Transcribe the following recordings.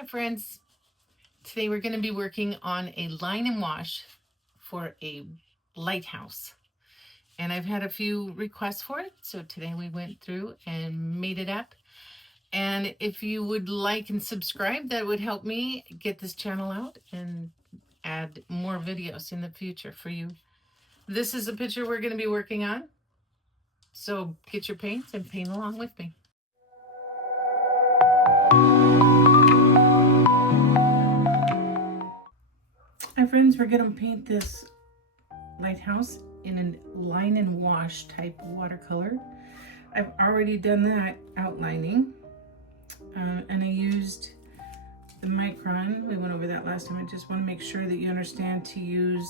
Hi friends, today we're going to be working on a line and wash for a lighthouse, and I've had a few requests for it, so today we went through and made it up. And if you would like and subscribe, that would help me get this channel out and add more videos in the future for you. This is a picture we're going to be working on, so get your paints and paint along with me. Hi friends, we're going to paint this lighthouse in a line and wash type watercolor. I've already done that outlining, and I used the Micron. We went over that last time. I just want to make sure that you understand to use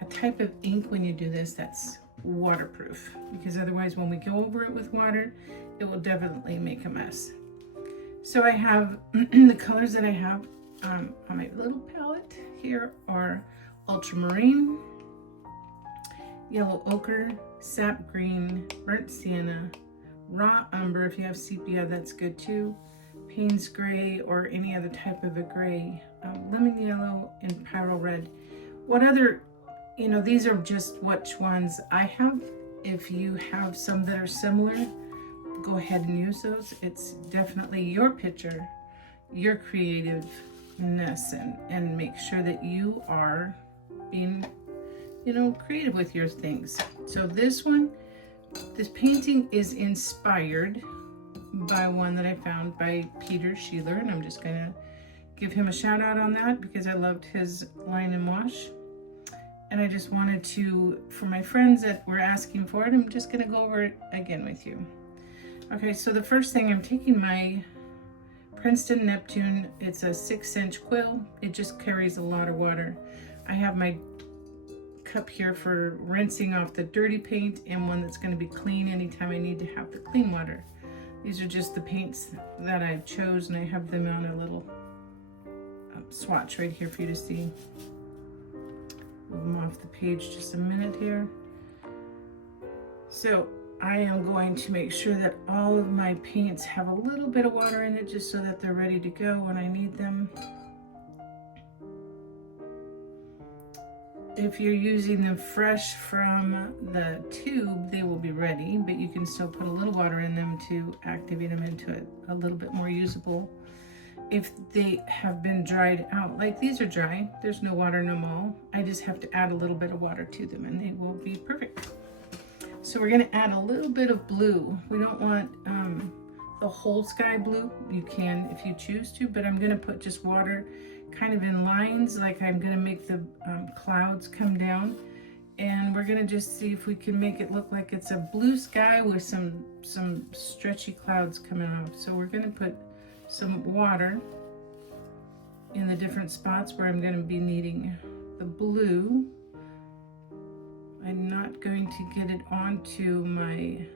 a type of ink when you do this that's waterproof, because otherwise when we go over it with water, it will definitely make a mess. So I have the colors that I have on my little palette here are ultramarine, yellow ochre, sap green, burnt sienna, raw umber. If you have sepia, that's good too, Payne's gray or any other type of a gray, lemon yellow, and pyrrole red. What other, these are just which ones I have. If you have some that are similar, go ahead and use those. It's definitely your picture, your creativeness, and make sure that you are being creative with your things. So this painting is inspired by one that I found by Peter Sheeler, and I'm just gonna give him a shout out on that because I loved his line and wash. And I just wanted to, for my friends that were asking for it, I'm just gonna go over it again with you. Okay, so the first thing, I'm taking my Princeton Neptune. It's a 6-inch quill. It just carries a lot of water. I have my cup here for rinsing off the dirty paint and one that's going to be clean anytime I need to have the clean water. These are just the paints that I chose, and I have them on a little swatch right here for you to see. Move them off the page just a minute here. So I am going to make sure that all of my paints have a little bit of water in it, just so that they're ready to go when I need them. If you're using them fresh from the tube, they will be ready, but you can still put a little water in them to activate them into it a little bit more usable. If they have been dried out, like these are dry, there's no water, no mold. I just have to add a little bit of water to them and they will be perfect. So we're gonna add a little bit of blue. We don't want the whole sky blue. You can if you choose to, but I'm gonna put just water kind of in lines, like I'm gonna make the clouds come down, and we're gonna just see if we can make it look like it's a blue sky with some stretchy clouds coming off. So we're gonna put some water in the different spots where I'm gonna be needing the blue. I'm not going to get it onto my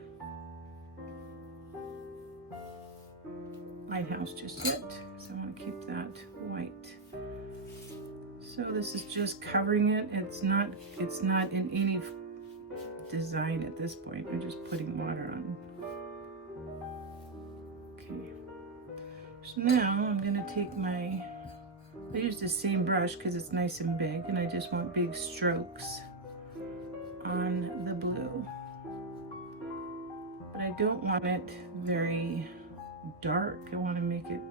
lighthouse just yet, so I want to keep that white. So this is just covering it. It's not in any design at this point. I'm just putting water on. Okay. So now I'm gonna take I use the same brush because it's nice and big, and I just want big strokes on the blue. But I don't want it very dark. I want to make it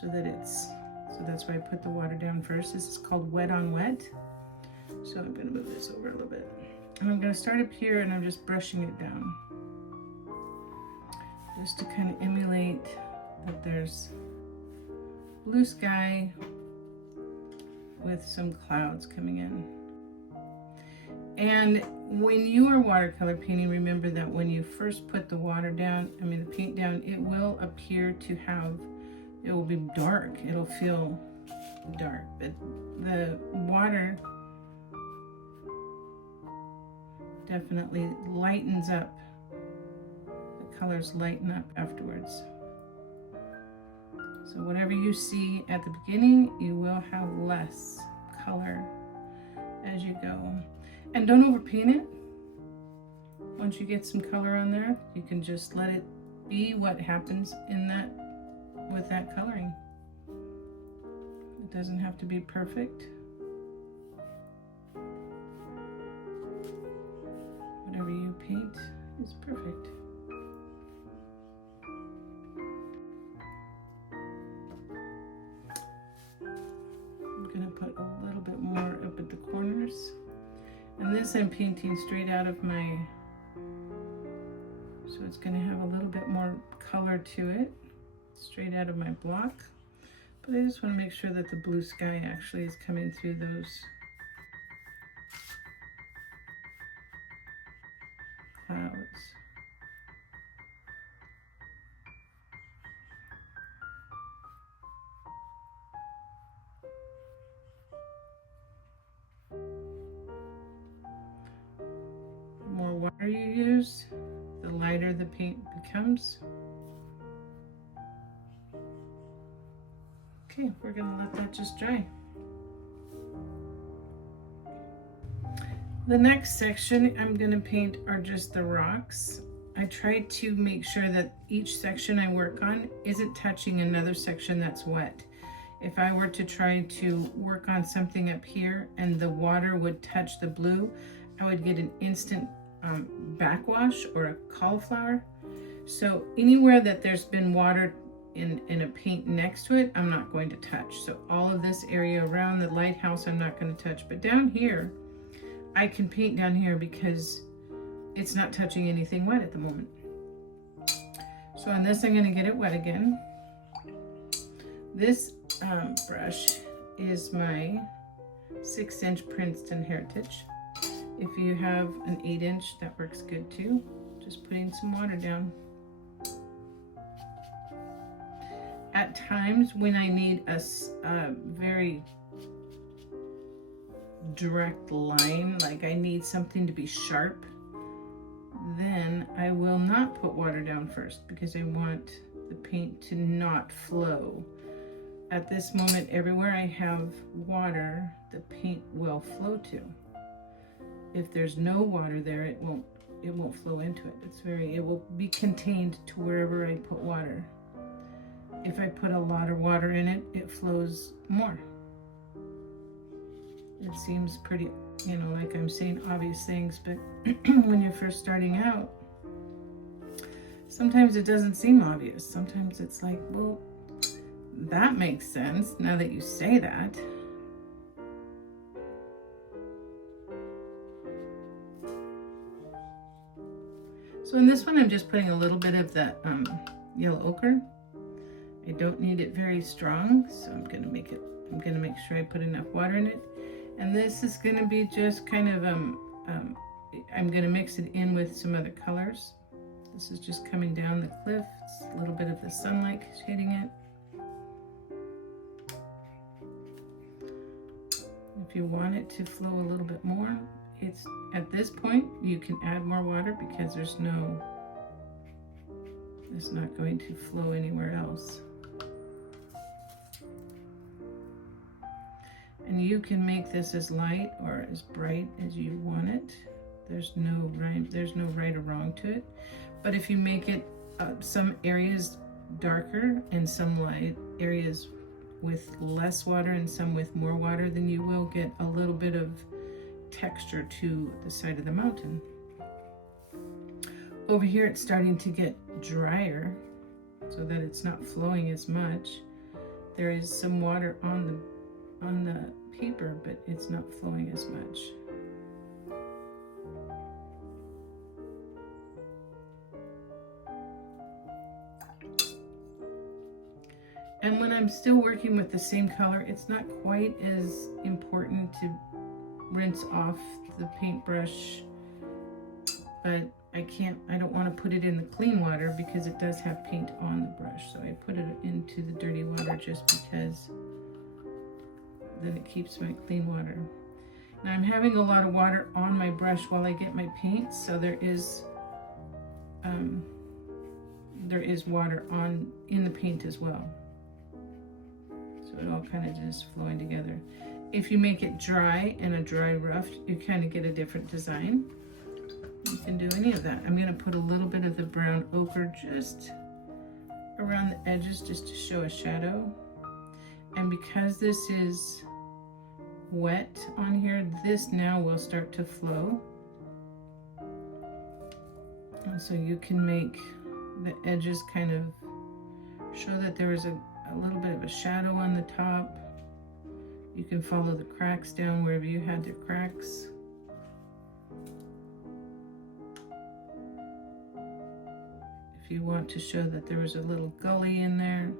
so that's why I put the water down first. This is called wet on wet. So I'm going to move this over a little bit. And I'm going to start up here, and I'm just brushing it down. Just to kind of emulate that there's blue sky with some clouds coming in. And when you are watercolor painting, remember that when you first put the paint down, it will appear to it will be dark. It'll feel dark, but the water definitely lightens up. The colors lighten up afterwards. So whatever you see at the beginning, you will have less color as you go. And don't overpaint it. Once you get some color on there, you can just let it be what happens with that coloring. It doesn't have to be perfect. Whatever you paint is perfect. I'm gonna put a little bit more up at the corners. And this I'm painting straight out of my, so it's gonna have a little bit more color to it, straight out of my block. But I just wanna make sure that the blue sky actually is coming through those clouds. The more water you use, the lighter the paint becomes. Okay, we're gonna let that just dry. The next section I'm gonna paint are just the rocks. I try to make sure that each section I work on isn't touching another section that's wet. If I were to try to work on something up here and the water would touch the blue, I would get an instant backwash or a cauliflower. So anywhere that there's been water in a paint next to it, I'm not going to touch. So all of this area around the lighthouse, I'm not going to touch. But down here, I can paint down here because it's not touching anything wet at the moment. So on this, I'm going to get it wet again. This brush is my 6-inch Princeton Heritage. If you have an 8-inch, that works good too. Just putting some water down. At times when I need a very direct line, like I need something to be sharp, then I will not put water down first because I want the paint to not flow. At this moment, everywhere I have water, the paint will flow to. If there's no water there, it won't flow into it. It will be contained to wherever I put water. If I put a lot of water in it, it flows more. It seems pretty, like I'm saying obvious things, but when you're first starting out, sometimes it doesn't seem obvious. Sometimes it's like, well, that makes sense now that you say that. So in this one, I'm just putting a little bit of the yellow ochre. I don't need it very strong, so I'm gonna make sure I put enough water in it. And this is gonna be just kind of, I'm gonna mix it in with some other colors. This is just coming down the cliff. It's a little bit of the sunlight hitting it. If you want it to flow a little bit more, it's at this point you can add more water because it's not going to flow anywhere else. And you can make this as light or as bright as you want it. There's no right or wrong to it. But if you make it some areas darker and some light areas with less water and some with more water, then you will get a little bit of texture to the side of the mountain. Over here it's starting to get drier so that it's not flowing as much. There is some water on the paper, but it's not flowing as much. And when I'm still working with the same color, it's not quite as important to rinse off the paintbrush, but I don't want to put it in the clean water because it does have paint on the brush. So I put it into the dirty water just because then it keeps my clean water. Now I'm having a lot of water on my brush while I get my paint, so there is water in the paint as well. So it all kind of just flowing together. If you make it dry and a dry rough, you kind of get a different design. You can do any of that. I'm going to put a little bit of the brown ochre just around the edges just to show a shadow. And because this is wet on here, this now will start to flow. And so you can make the edges kind of show that there is a little bit of a shadow on the top. You can follow the cracks down wherever you had the cracks. If you want to show that there was a little gully in there,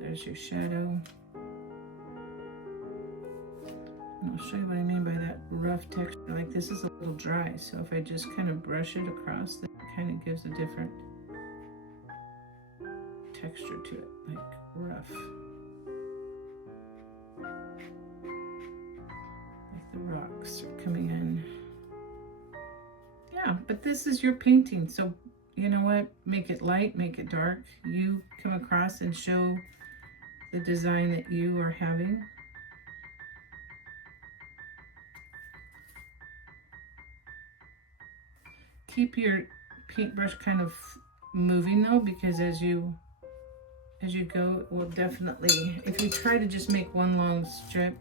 there's your shadow. And I'll show you what I mean by that rough texture. Like this is a little dry, so if I just kind of brush it across, that kind of gives a different texture to it, like rough. Like the rocks are coming in. Yeah, but this is your painting, so you know what? Make it light, make it dark. You come across and show the design that you are having. Keep your paintbrush kind of moving though, because as you go, it will definitely, if you try to just make one long strip,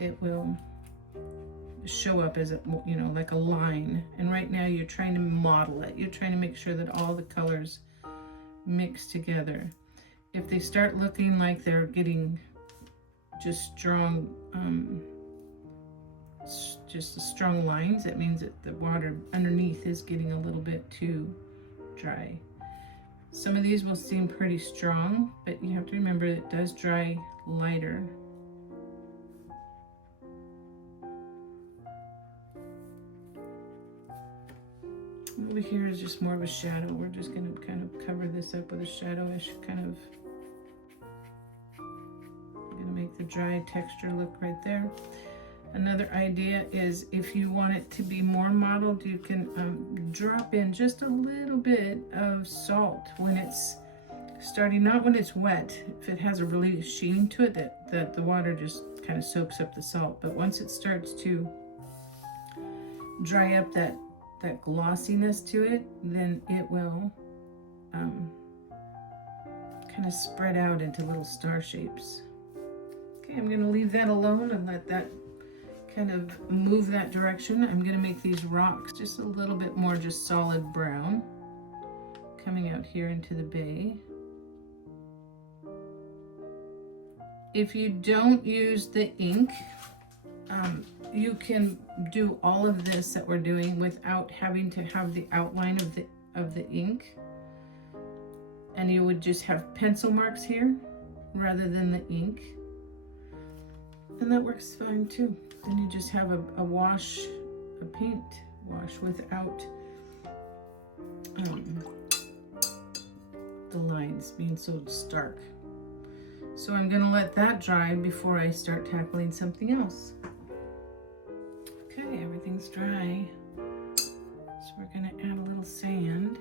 it will show up as a, you know, like a line. And right now you're trying to model it. You're trying to make sure that all the colors mix together. If they start looking like they're getting just strong, just the strong lines, that means that the water underneath is getting a little bit too dry. Some of these will seem pretty strong, but you have to remember it does dry lighter. Over here is just more of a shadow. We're just going to kind of cover this up with a shadowish kind of. I'm going to make the dry texture look right there. Another idea is if you want it to be more mottled, you can drop in just a little bit of salt when it's starting, not when it's wet. If it has a really sheen to it, that the water just kind of soaks up the salt. But once it starts to dry up that glossiness to it, then it will kind of spread out into little star shapes. Okay, I'm going to leave that alone and let that kind of move that direction. I'm going to make these rocks just a little bit more just solid brown, coming out here into the bay. If you don't use the ink, you can do all of this that we're doing without having to have the outline of the ink, and you would just have pencil marks here rather than the ink, and that works fine too. Then you just have a paint wash without the lines being so stark. So I'm going to let that dry before I start tackling something else. Okay, everything's dry. So we're going to add a little sand.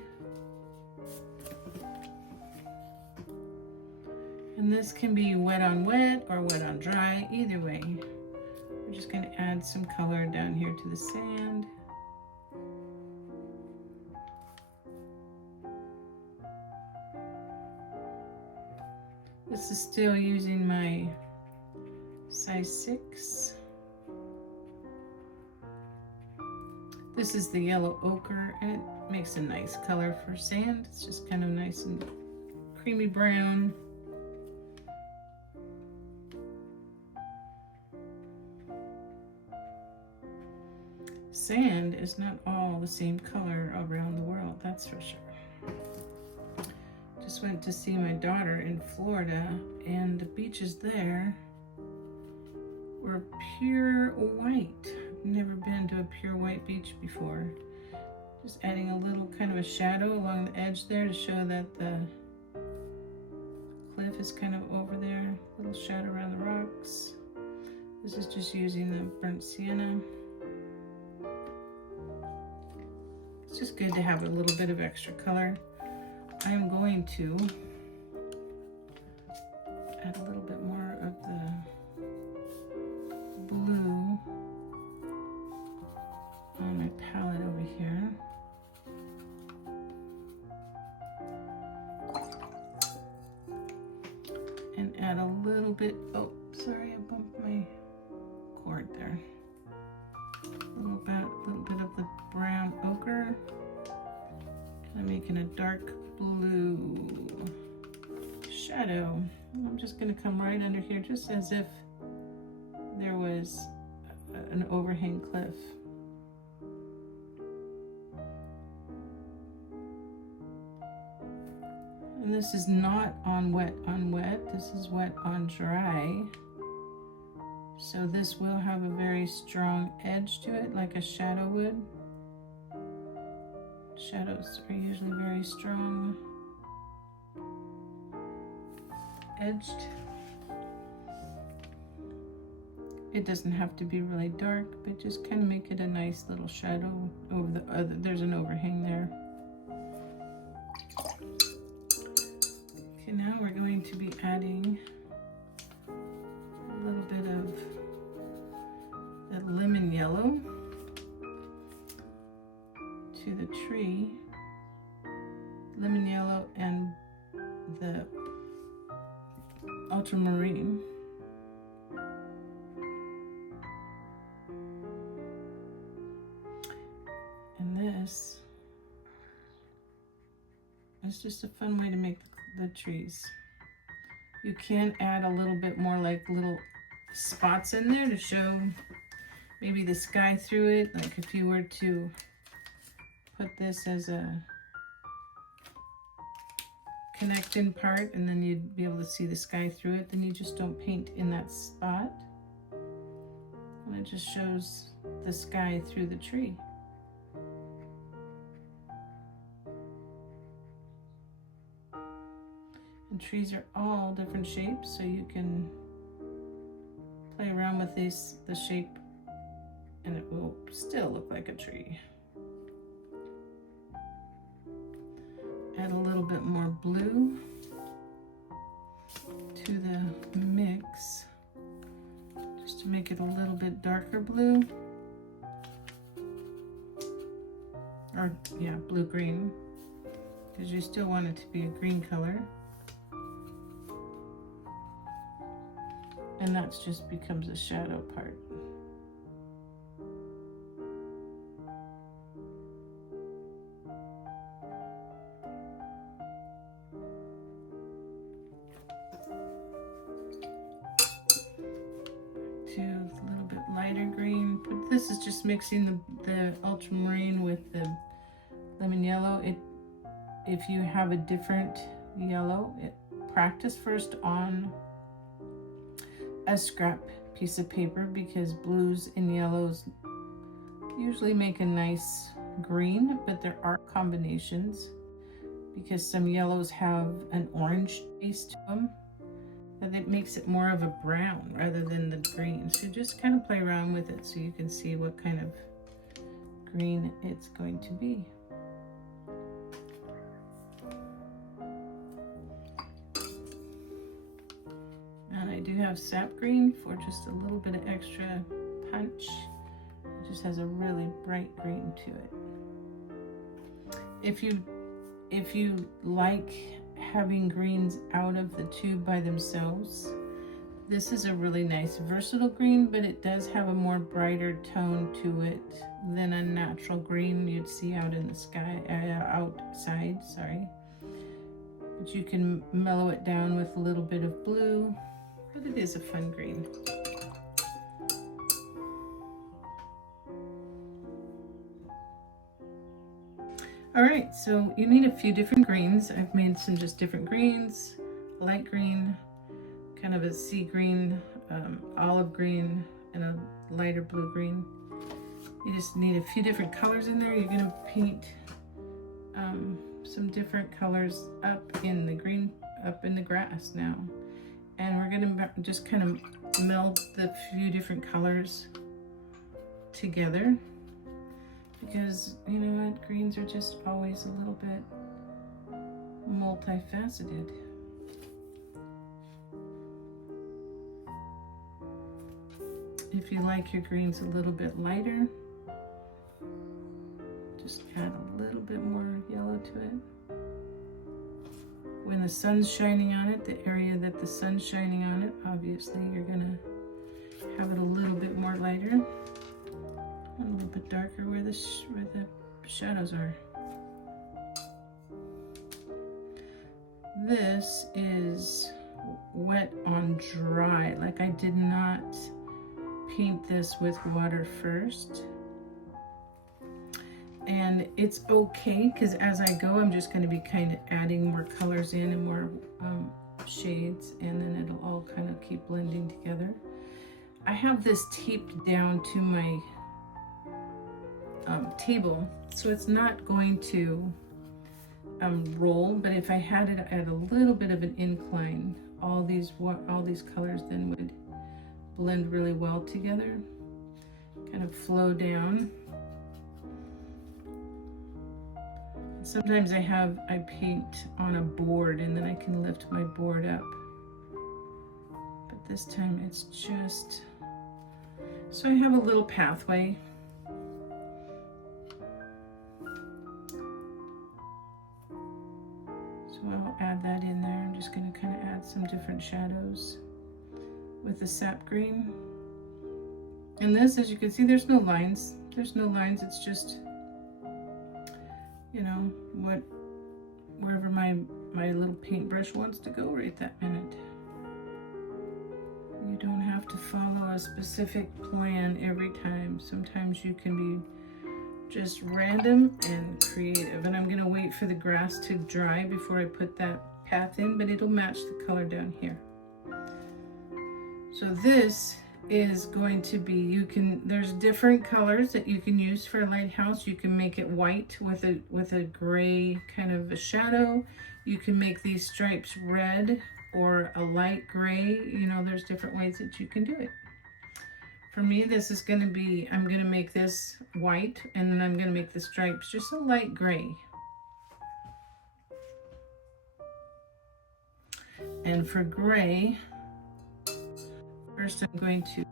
And this can be wet on wet or wet on dry, either way. We're just going to add some color down here to the sand. This is still using my size 6. This is the yellow ochre, and it makes a nice color for sand. It's just kind of nice and creamy brown. Sand is not all the same color around the world, that's for sure. Just went to see my daughter in Florida, and the beaches there were pure white. I've never been to a pure white beach before. Just adding a little kind of a shadow along the edge there to show that the cliff is kind of over there. A little shadow around the rocks. This is just using the burnt sienna. It's just good to have a little bit of extra color. I'm going to add a little bit more of the blue on my palette over here. And add add a little bit, oh, sorry, I bumped my cord there. A little bit of the brown ochre. I'm making a dark blue shadow. I'm just going to come right under here, just as if there was an overhang cliff. And this is not on wet, this is wet on dry. So this will have a very strong edge to it, like a shadow would. Shadows are usually very strong edged. It doesn't have to be really dark, but just kind of make it a nice little shadow over the other. There's an overhang there. Okay, now we're going to be adding a little bit of that lemon yellow to the tree. Lemon yellow and the ultramarine. And this is just a fun way to make the trees. You can add a little bit more, like little spots in there to show maybe the sky through it. Like if you were to put this as a connect-in part, and then you'd be able to see the sky through it, then you just don't paint in that spot. And it just shows the sky through the tree. And trees are all different shapes, so you can play around with the shape, and it will still look like a tree. Add a little bit more blue to the mix, just to make it a little bit darker blue. Or, yeah, blue-green, because you still want it to be a green color. And that just becomes a shadow part. To a little bit lighter green. But this is just mixing the ultramarine with the lemon yellow. If you have a different yellow, practice first on a scrap piece of paper, because blues and yellows usually make a nice green, but there are combinations, because some yellows have an orange base to them, but it makes it more of a brown rather than the green. So just kind of play around with it so you can see what kind of green it's going to be. I do have sap green for just a little bit of extra punch. It just has a really bright green to it. If you like having greens out of the tube by themselves, this is a really nice versatile green, but it does have a more brighter tone to it than a natural green you'd see out in the sky, outside, sorry. But you can mellow it down with a little bit of blue. But it is a fun green. All right, so you need a few different greens. I've made some just different greens, light green, kind of a sea green, olive green, and a lighter blue green. You just need a few different colors in there. You're gonna paint some different colors up in the green, up in the grass now. And we're gonna just kind of meld the few different colors together, because you know what, greens are just always a little bit multifaceted. If you like your greens a little bit lighter, just add a little bit more yellow to it when the sun's shining on it, the area that the sun's shining on it, obviously you're gonna have it a little bit more lighter, a little bit darker where the shadows are. This is wet on dry. Like, I did not paint this with water first. And it's okay, because as I go, I'm just going to be kind of adding more colors in and more shades, and then it'll all kind of keep blending together. I have this taped down to my table, so it's not going to roll, but if I had it at a little bit of an incline, all these colors then would blend really well together, kind of flow down. Sometimes I paint on a board and then I can lift my board up, but this time it's just, so I have a little pathway. So I'll add that in there. I'm just going to kind of add some different shadows with the sap green. And this, as you can see, there's no lines. There's no lines. It's just, you know, wherever my little paintbrush wants to go right that minute. You don't have to follow a specific plan every time. Sometimes you can be just random and creative. And I'm gonna wait for the grass to dry before I put that path in, but it'll match the color down here. So this is going to be, there's different colors that you can use for a lighthouse. You can make it white with a gray kind of a shadow. You can make these stripes red or a light gray. You know, there's different ways that you can do it. For me, this is going to be, I'm going to make this white, and then I'm going to make the stripes just a light gray. And for gray, first I'm going to,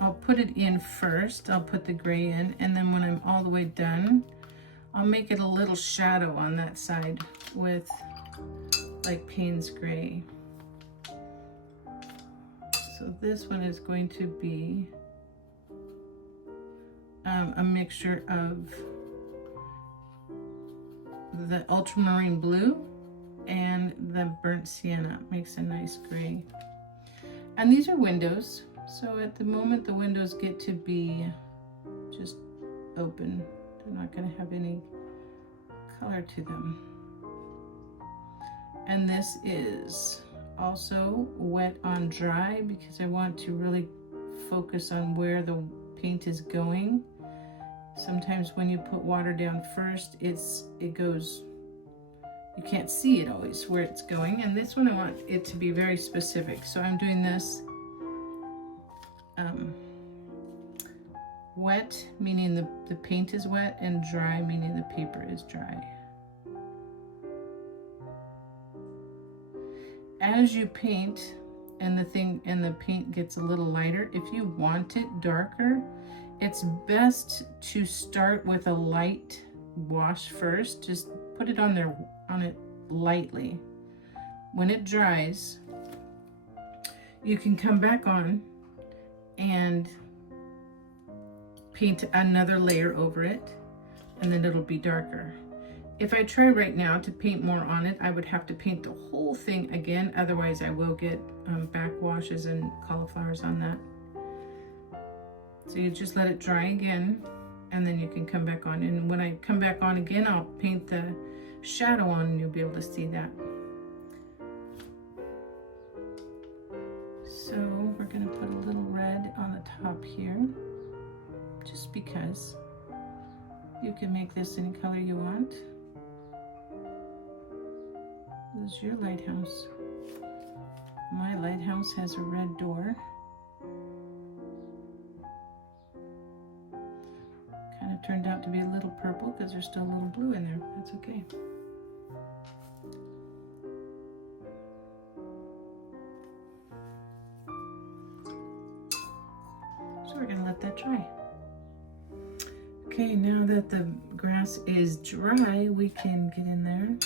I'll put it in first. I'll put the gray in, and then when I'm all the way done, I'll make it a little shadow on that side with like Payne's gray. So this one is going to be a mixture of the ultramarine blue and the burnt sienna. Makes a nice gray. And these are windows. So at the moment the windows get to be just open. They're not going to have any color to them. And this is also wet on dry because I want to really focus on where the paint is going. Sometimes when you put water down first, it goes, you can't see it always where it's going. And this one I want it to be very specific. So I'm doing this wet, meaning the paint is wet, and dry, meaning the paper is dry. As you paint and the paint gets a little lighter, if you want it darker, it's best to start with a light wash first. Just put it on it lightly. When it dries, you can come back on and paint another layer over it, and then it'll be darker. If I try right now to paint more on it, I would have to paint the whole thing again. Otherwise, I will get backwashes and cauliflowers on that. So you just let it dry again, and then you can come back on. And when I come back on again, I'll paint the shadow on, and you'll be able to see that. So we're going to put a little red on the top here, just because. You can make this any color you want. This is your lighthouse. My lighthouse has a red door. Kind of turned out to be a little purple because there's still a little blue in there. That's okay. So we're going to let that dry. Okay, now that the grass is dry, we can get in there,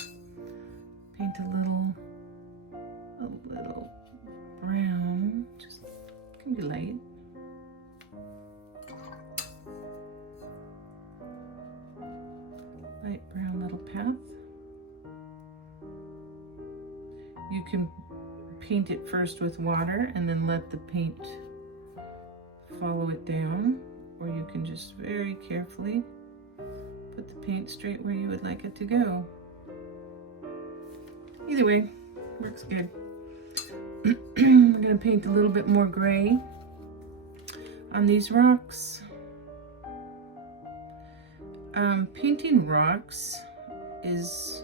paint a little brown, just can be light. Light brown little path. You can paint it first with water and then let the paint follow it down, or you can just very carefully put the paint straight where you would like it to go. Either way, works good. I'm going to paint a little bit more gray on these rocks. Painting rocks is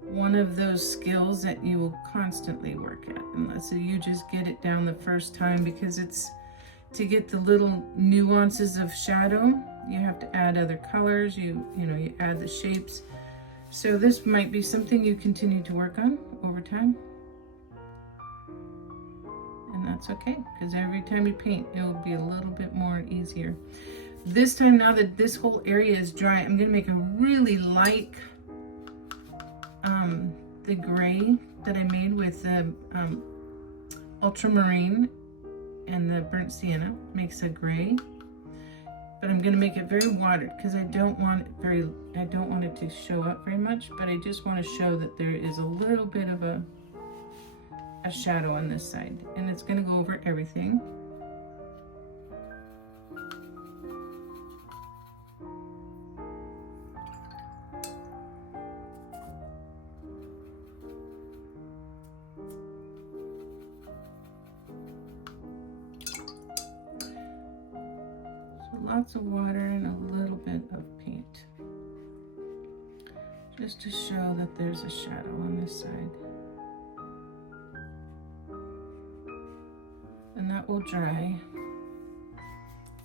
one of those skills that you will constantly work at, unless you just get it down the first time, because it's to get the little nuances of shadow, you have to add other colors, you add the shapes. So this might be something you continue to work on over time. And that's okay, because every time you paint, it will be a little bit more easier. This time, now that this whole area is dry, I'm going to make a really light, the gray that I made with the ultramarine and the burnt sienna makes a gray. But I'm going to make it very watered because I don't want it to show up very much, but I just want to show that there is a little bit of a shadow on this side, and it's going to go over everything. Lots of water and a little bit of paint, just to show that there's a shadow on this side. And that will dry,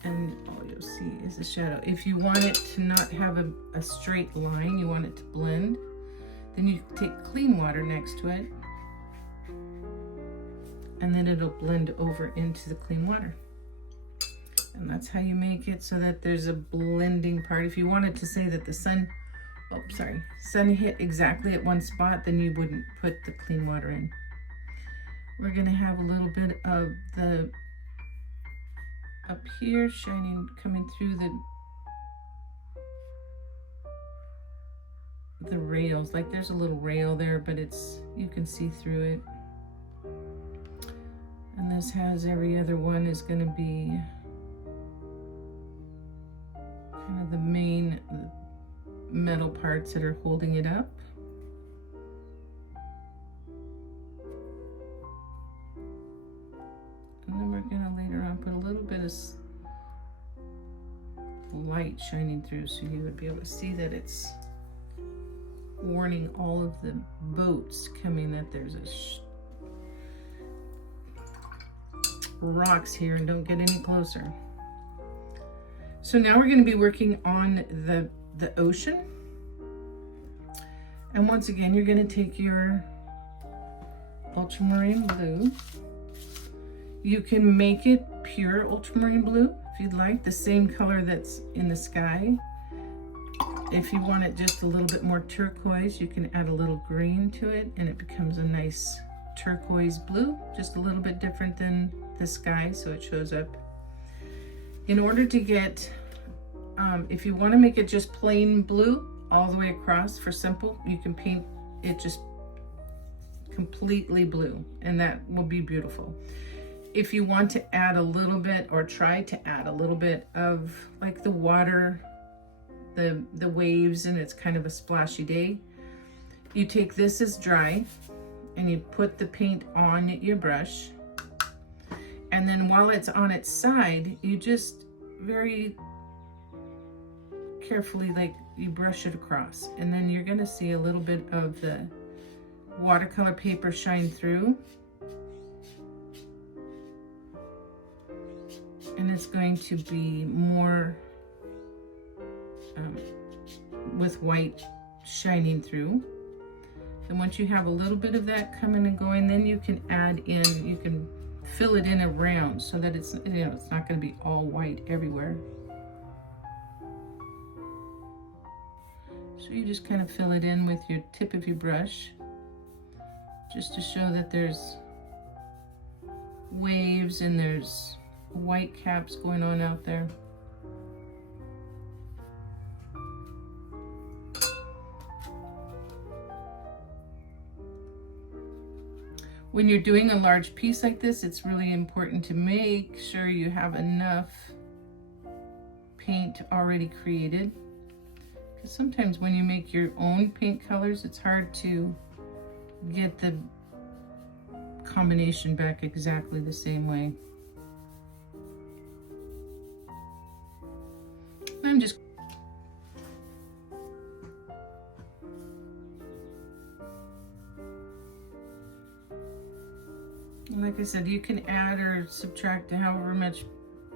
and all you'll see is a shadow. If you want it to not have a straight line, you want it to blend, then you take clean water next to it, and then it'll blend over into the clean water. And that's how you make it so that there's a blending part. If you wanted to say that the sun hit exactly at one spot, then you wouldn't put the clean water in. We're gonna have a little bit of the up here shining, coming through the rails. Like there's a little rail there, but you can see through it. And this has every other one is gonna be kind of the main metal parts that are holding it up. And then we're gonna later on put a little bit of light shining through, so you would be able to see that it's warning all of the boats coming that there's rocks here and don't get any closer. So now we're going to be working on the ocean. And once again, you're going to take your ultramarine blue. You can make it pure ultramarine blue if you'd like, the same color that's in the sky. If you want it just a little bit more turquoise, you can add a little green to it and it becomes a nice turquoise blue, just a little bit different than the sky, so it shows up. In order to get, if you want to make it just plain blue all the way across for simple, you can paint it just completely blue, and that will be beautiful. If you want to add a little bit, or try to add a little bit of like the water, the waves, and it's kind of a splashy day, you take this as dry and you put the paint on your brush. And then while it's on its side, you just very carefully, like you brush it across. And then you're gonna see a little bit of the watercolor paper shine through. And it's going to be more with white shining through. And once you have a little bit of that coming and going, then you can add in, you can fill it in around so that it's, it's not going to be all white everywhere. So you just kind of fill it in with your tip of your brush, just to show that there's waves and there's white caps going on out there. When you're doing a large piece like this, it's really important to make sure you have enough paint already created. Because sometimes when you make your own paint colors, it's hard to get the combination back exactly the same way. I'm just like I said, you can add or subtract however much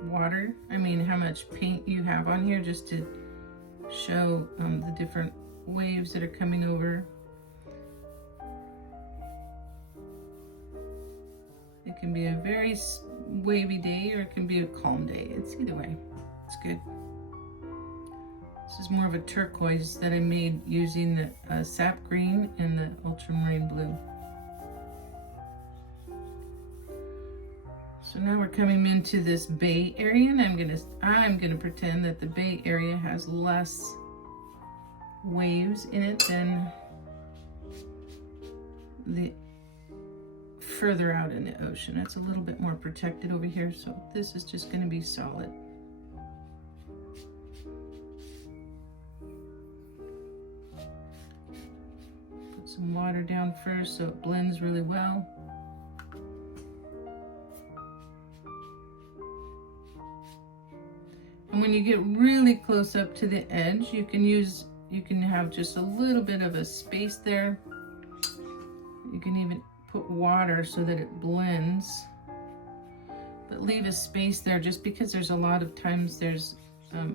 water, how much paint you have on here, just to show the different waves that are coming over. It can be a very wavy day or it can be a calm day. It's either way, it's good. This is more of a turquoise that I made using the sap green and the ultramarine blue. So now we're coming into this bay area, and I'm gonna pretend that the bay area has less waves in it than the further out in the ocean. It's a little bit more protected over here, so this is just gonna be solid. Put some water down first so it blends really well. And when you get really close up to the edge, you can have just a little bit of a space there. You can even put water so that it blends, but leave a space there, just because there's a lot of times there's, the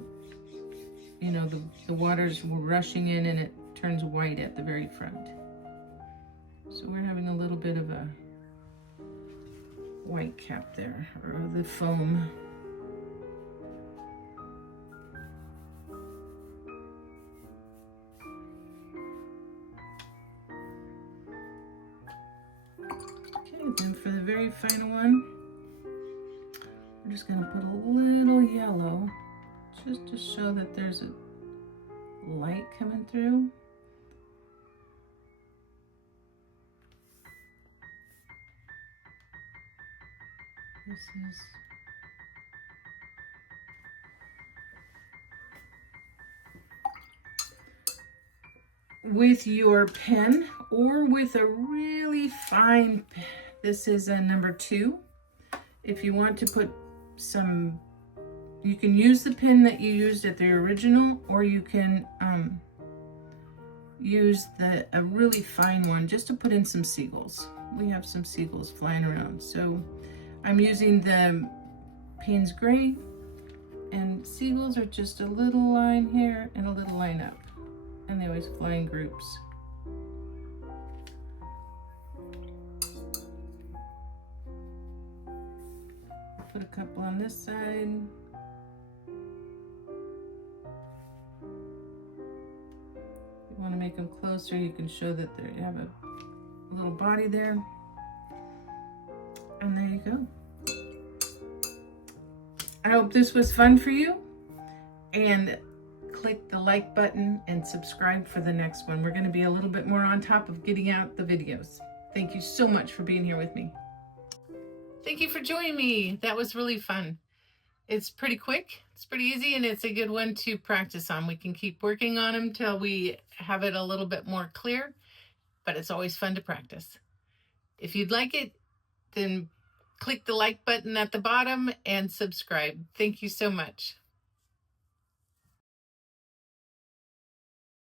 water's rushing in and it turns white at the very front. So we're having a little bit of a white cap there, or the foam. And for the very final one, we're just going to put a little yellow just to show that there's a light coming through. This is with your pen or with a really fine pen. This is a number 2. If you want to put some, you can use the pen that you used at the original, or you can use a really fine one just to put in some seagulls. We have some seagulls flying around. So I'm using the Payne's Gray, and seagulls are just a little line here and a little line up, and they always fly in groups. Put a couple on this side. You want to make them closer, you can show that they have a little body there. And there you go. I hope this was fun for you, and click the like button and subscribe for the next one. We're going to be a little bit more on top of getting out the videos. Thank you so much for being here with me. Thank you for joining me. That was really fun. It's pretty quick, it's pretty easy, and it's a good one to practice on. We can keep working on them till we have it a little bit more clear, but it's always fun to practice. If you'd like it, then click the like button at the bottom and subscribe. Thank you so much.